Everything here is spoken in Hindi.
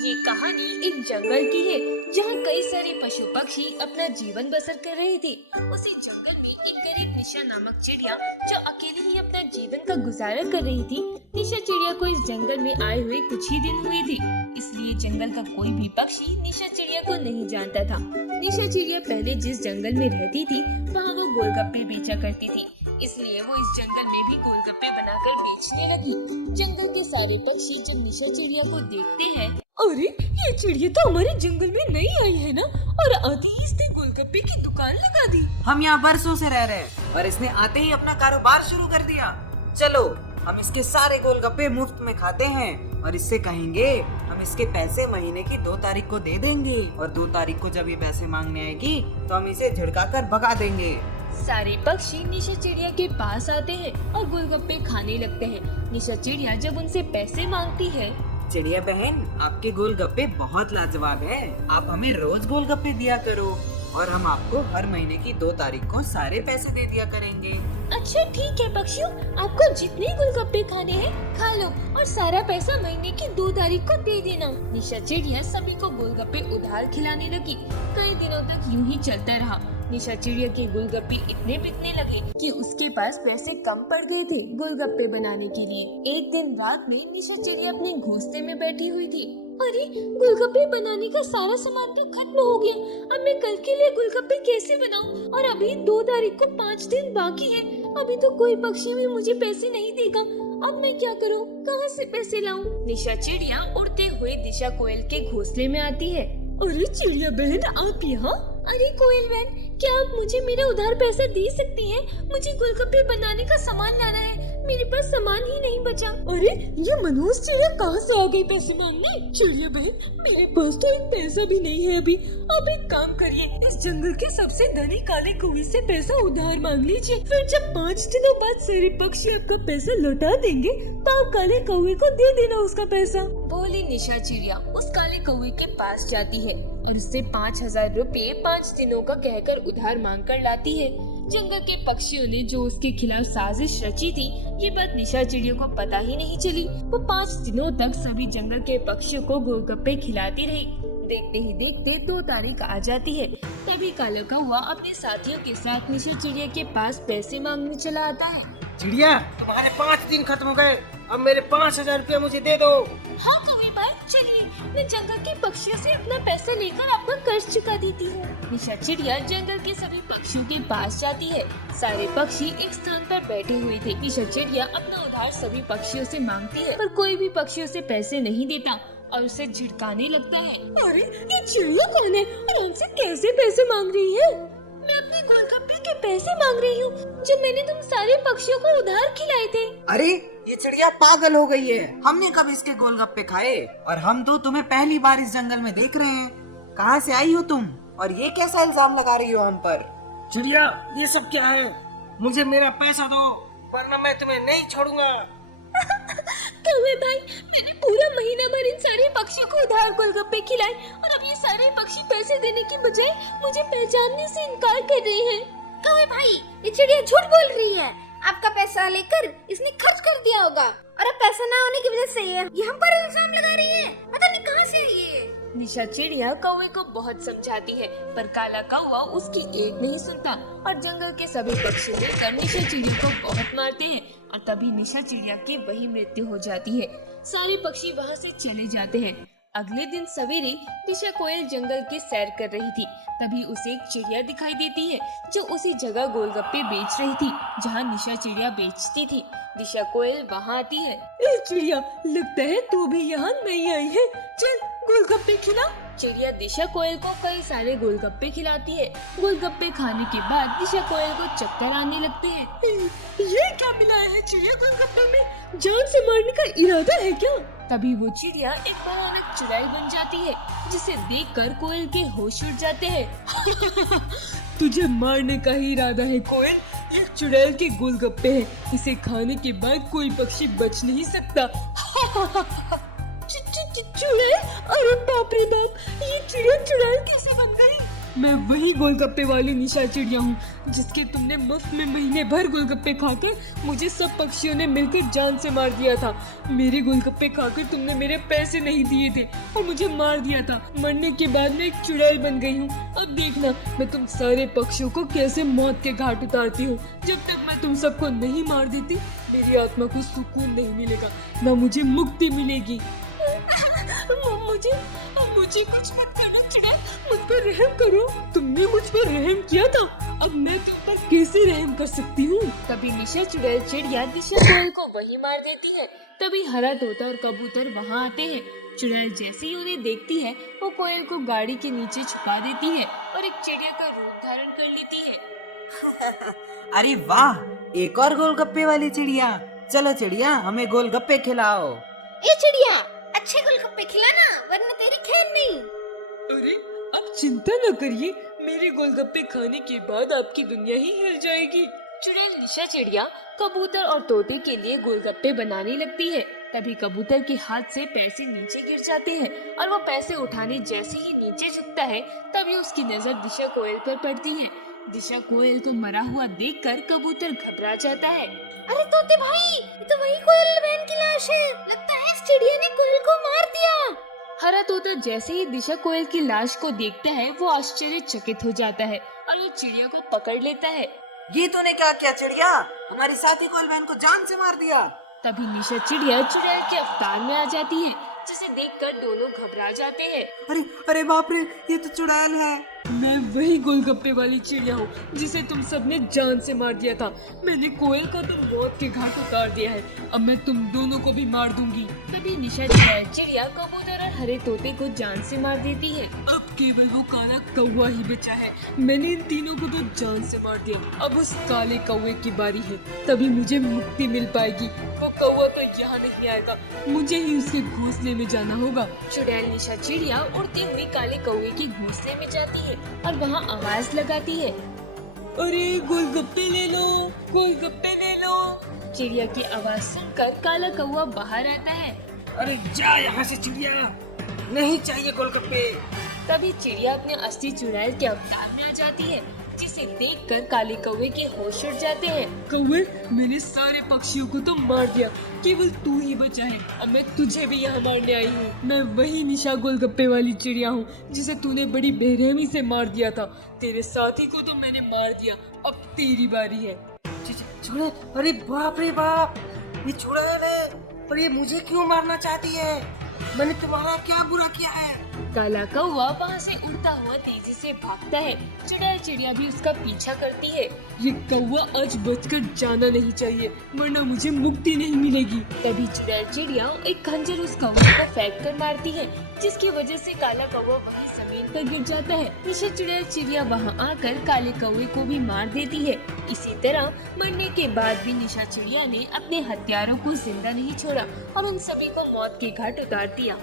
ये कहानी एक जंगल की है जहाँ कई सारे पशु पक्षी अपना जीवन बसर कर रहे थे। उसी जंगल में एक गरीब निशा नामक चिड़िया जो अकेले ही अपना जीवन का गुजारा कर रही थी। निशा चिड़िया को इस जंगल में आए हुए कुछ ही दिन हुए थे, इसलिए जंगल का कोई भी पक्षी निशा चिड़िया को नहीं जानता था। निशा चिड़िया पहले जिस जंगल में रहती थी वहाँ वो गोलगप्पे बेचा करती थी, इसलिए वो इस जंगल में भी गोलगप्पे बनाकर बेचने लगी। जंगल के सारे पक्षी जब निशा चिड़िया को देखते हैं, अरे ये चिड़िया तो हमारे जंगल में नई आई है ना, और आते ही इसने गोलगप्पे की दुकान लगा दी। हम यहाँ बरसों से रह रहे हैं और इसने आते ही अपना कारोबार शुरू कर दिया। चलो हम इसके सारे गोलगप्पे मुफ्त में खाते हैं और इससे कहेंगे हम इसके पैसे महीने की 2 तारीख को दे देंगे, और 2 तारीख को जब ये पैसे मांगने आएगी तो हम इसे झिड़का कर भगा देंगे। सारे पक्षी निशा चिड़िया के पास आते हैं और गोलगप्पे खाने लगते हैं। निशा चिड़िया जब उनसे पैसे मांगती है, चिड़िया बहन, आपके गोलगप्पे बहुत लाजवाब है, आप हमें रोज गोलगप्पे दिया करो और हम आपको हर महीने की 2 तारीख को सारे पैसे दे दिया करेंगे। अच्छा ठीक है पक्षियों, आपको जितने गोलगप्पे खाने हैं खा लो और सारा पैसा महीने की 2 तारीख को दे देना। निशा चिड़िया सभी को गोलगप्पे उधार खिलाने लगी। कई दिनों तक यूं ही चलता रहा। निशा चिड़िया के गोलगप्पे इतने बिकने लगे कि उसके पास पैसे कम पड़ गए थे गोलगप्पे बनाने के लिए। एक दिन रात में निशा चिड़िया अपने घोंसले में बैठी हुई थी। अरे गोलगप्पे बनाने का सारा सामान तो खत्म हो गया, अब मैं कल के लिए गोलगप्पे कैसे बनाऊं? और अभी 2 तारीख को 5 दिन बाकी है, अभी तो कोई पक्षी भी मुझे पैसे नहीं देगा। अब मैं क्या करूं? कहां से पैसे लाऊं? निशा चिड़िया उड़ते हुए दिशा कोयल के घोंसले में आती है। अरे चिड़िया बहन, आप यहाँ? अरे कोयल बहन, क्या आप मुझे मेरा उधार पैसा दे सकती हैं? मुझे गोलगप्पे बनाने का सामान लाना है, मेरे पास सामान ही नहीं बचा। अरे ये मनोज चिड़िया कहाँ से आ गई पैसे मांगने? चिड़िया बहन, मेरे पास तो एक पैसा भी नहीं है अभी। आप एक काम करिए, इस जंगल के सबसे धनी काले कौवे से पैसा उधार मांग लीजिए, फिर जब 5 दिनों बाद सारे पक्षी आपका पैसा लौटा देंगे तो आप काले कौवे को दे देना उसका पैसा। बोली निशा चिड़िया उस काले कौवे के पास जाती है और उससे 5000 रुपए 5 दिनों का कहकर उधार मांग कर लाती है। जंगल के पक्षियों ने जो उसके खिलाफ साजिश रची थी, ये बात निशा चिड़िया को पता ही नहीं चली। वो 5 दिनों तक सभी जंगल के पक्षियों को गोलगप्पे खिलाती रही। देखते ही देखते 2 तारीख आ जाती है। तभी काला कौवा अपने साथियों के साथ निशा चिड़िया के पास पैसे मांगने चला आता है। चिड़िया, तुम्हारे 5 दिन खत्म हो गए, अब मेरे 5000 रुपया मुझे दे दो। हाँ कौवे भाई, चलिए मैं जंगल के पक्षियों से अपना पैसा लेकर आपका कर्ज चुका देती हूँ। निशा चिड़िया जंगल के सभी पक्षियों के पास जाती है। सारे पक्षी एक स्थान पर बैठे हुए थे। निशा चिड़िया अपना उधार सभी पक्षियों से मांगती है, पर कोई भी पक्षियों से पैसे नहीं देता और उसे झिड़काने लगता है। अरे ये चिड़िया कौन है और हमसे कैसे पैसे मांग रही है? मैं अपने गोलगप्पे के पैसे मांग रही हूँ जो मैंने तुम सारे पक्षियों को उधार खिलाए थे। अरे ये चिड़िया पागल हो गई है, हमने कब इसके गोलगप्पे खाए? और हम तो तुम्हें पहली बार इस जंगल में देख रहे हैं। कहाँ से आई हो तुम और ये कैसा इल्जाम लगा रही हो हम पर? चिड़िया, ये सब क्या है? मुझे मेरा पैसा दो वरना मैं तुम्हें नहीं छोड़ूंगा। कौवे भाई, मैंने पूरा महीना भर इन सारे पक्षियों को उधार गोलगप्पे खिलाए और अब ये सारे पक्षी पैसे देने की बजाय मुझे पहचानने से इनकार कर रहे हैं। कौवे भाई, ये चिड़िया झूठ बोल रही है। आपका पैसा लेकर इसने खर्च कर दिया होगा और अब पैसा ना होने की वजह से ये हम पर इल्जाम लगा रही है। पता नहीं कहाँ से आई है। निशा चिड़िया कौवे को बहुत समझाती है, पर काला कौवा उसकी एक नहीं सुनता और जंगल के सभी पक्षी मिलकर निशा चिड़िया को बहुत मारते हैं और तभी निशा चिड़िया की वही मृत्यु हो जाती है। सारे पक्षी वहाँ से चले जाते हैं। अगले दिन सवेरे निशा कोयल जंगल की सैर कर रही थी। तभी उसे एक चिड़िया दिखाई देती है जो उसी जगह गोलगप्पे बेच रही थी जहाँ निशा चिड़िया बेचती थी। दिशा कोयल वहाँ आती है। ए चिड़िया, लगता है तू भी यहाँ नहीं आई है, चल गोलगप्पे खिला। चिड़िया दिशा कोयल को कई सारे गोलगप्पे खिलाती है। गोलगप्पे खाने के बाद दिशा कोयल को चक्कर आने लगते हैं। ये क्या मिलाया है चिड़िया गोलगप्पे में? जान से मारने का इरादा है क्या? तभी वो चिड़िया एक भयानक चुड़ैल बन जाती है जिसे देखकर कोयल के होश उड़ जाते हैं। तुझे मारने का ही इरादा है कोयल? ये चुड़ैल के गोलगप्पे हैं, इसे खाने के बाद कोई पक्षी बच नहीं सकता। चुड़ैल? अरे बाप रे बाप, ये चिड़िया चुड़ैल कैसे बन गई? मैं वही गोलगप्पे वाली निशा चिड़िया हूँ जिसके तुमने मुफ्त में महीने भर गोलगप्पे खाकर मुझे सब पक्षियों ने मिलकर जान से मार दिया था। मेरे गोलगप्पे खाकर तुमने मेरे पैसे नहीं दिए थे और मुझे मार दिया था। मरने के बाद मैं एक चुड़ैल बन गई हूँ। अब देखना मैं तुम सारे पक्षियों को कैसे मौत के घाट उतारती हूँ। जब तक मैं तुम सबको नहीं मार देती मेरी आत्मा को सुकून नहीं मिलेगा, न मुझे मुक्ति मिलेगी। मुझे कुछ मत करना चुड़ैल, मुझ पर रहम करो। तुमने मुझ पर रहम किया था, अब मैं तुम पर कैसे रहम कर सकती हूँ। तभी निशा चुड़ैल चिड़िया दिशा कोयल को वही मार देती है। तभी हरा तोता और कबूतर वहाँ आते हैं। चुड़ैल जैसे ही उन्हें देखती है वो कोयल को गाड़ी के नीचे छुपा देती है और एक चिड़िया का रूप धारण कर लेती है। अरे वाह, एक और गोलगप्पे वाली चिड़िया। चलो चिड़िया, हमें गोलगप्पे खिलाओ। ए चिड़िया, अच्छे गोलगप्पे खिलाना वरना तेरी खैर नहीं। अरे आप चिंता न करिए, मेरे गोलगप्पे खाने के बाद आपकी दुनिया ही हिल जाएगी। चुड़ैल निशा चिड़िया कबूतर और तोते के लिए गोलगप्पे बनाने लगती है। तभी कबूतर के हाथ से पैसे नीचे गिर जाते हैं और वो पैसे उठाने जैसे ही नीचे झुकता है तभी उसकी नजर दिशा कोयल पर पड़ती है। दिशा कोयल को मरा हुआ देखकर कबूतर घबरा जाता है। अरे तोते भाई, ये तो वही कोयल बहन की लाश है। लगता है इस चिड़िया ने कोयल को मार दिया। हरा तोता जैसे ही दिशा कोयल की लाश को देखता है वो आश्चर्यचकित हो जाता है और वो चिड़िया को पकड़ लेता है। ये तूने क्या किया चिड़िया? हमारी साथी कोयल बहन को जान से मार दिया। तभी निशा चिड़िया चुड़ैल के अवतार में आ जाती है, जिसे देखकर दोनों घबरा जाते हैं। अरे अरे बाप रे, ये तो चुड़ैल है। मैं वही गोलगप्पे वाली चिड़िया हूँ जिसे तुम सबने जान से मार दिया था। मैंने कोयल को तो मौत के घाट उतार दिया है, अब मैं तुम दोनों को भी मार दूंगी। तभी निशा चिड़िया कबूतर और हरे तोते को जान से मार देती है। अब केवल वो काला कौवा ही बचा है। मैंने इन तीनों को तो जान से मार दिया, अब उस काले कौवे की बारी है, तभी मुझे मुक्ति मिल पाएगी। वो कौवा तो यहाँ नहीं आएगा, मुझे ही उसके घोंसले में जाना होगा। चुड़ैल निशा चिड़िया उड़ती हुई काले कौवे के घोंसले में जाती है और वहाँ आवाज लगाती है, अरे गोलगप्पे ले लो, गोलगप्पे ले लो। चिड़िया की आवाज सुनकर काला कौवा बाहर आता है। अरे जा यहाँ से चिड़िया, नहीं चाहिए गोलगप्पे। तभी चिड़िया अपने असली चुड़ैल के अवतार में आ जाती है, जिसे देखकर काले कौवे के होश उड़ जाते हैं। कौवे, मैंने सारे पक्षियों को तो मार दिया, केवल तू ही बचा है। अब मैं तुझे भी यहाँ मारने आई हूँ। मैं वही निशा गोलगप्पे वाली चिड़िया हूँ जिसे तूने बड़ी बेरहमी से मार दिया था। तेरे साथी को तो मैंने मार दिया, अब तेरी बारी है। चुड़ैल, अरे बाप रे बाप, ये चुड़ैल है, पर ये मुझे क्यों मारना चाहती है? मैंने तुम्हारा क्या बुरा किया है? काला कौवा वहाँ से उड़ता हुआ तेजी से भागता है। चुड़ैल चिड़िया भी उसका पीछा करती है। ये कौवा आज बचकर जाना नहीं चाहिए, वरना मुझे मुक्ति नहीं मिलेगी। तभी चुड़ैल चिड़िया एक खंजर उस कौवे को फेंक कर मारती है, जिसकी वजह से काला कौवा वहीं जमीन पर गिर जाता है। निशा चुड़ैल चिड़िया वहाँ आकर काले कौवे को भी मार देती है। इसी तरह मरने के बाद भी निशा चिड़िया ने अपने हत्यारों को जिंदा नहीं छोड़ा और उन सभी को मौत के घाट उतार दिया।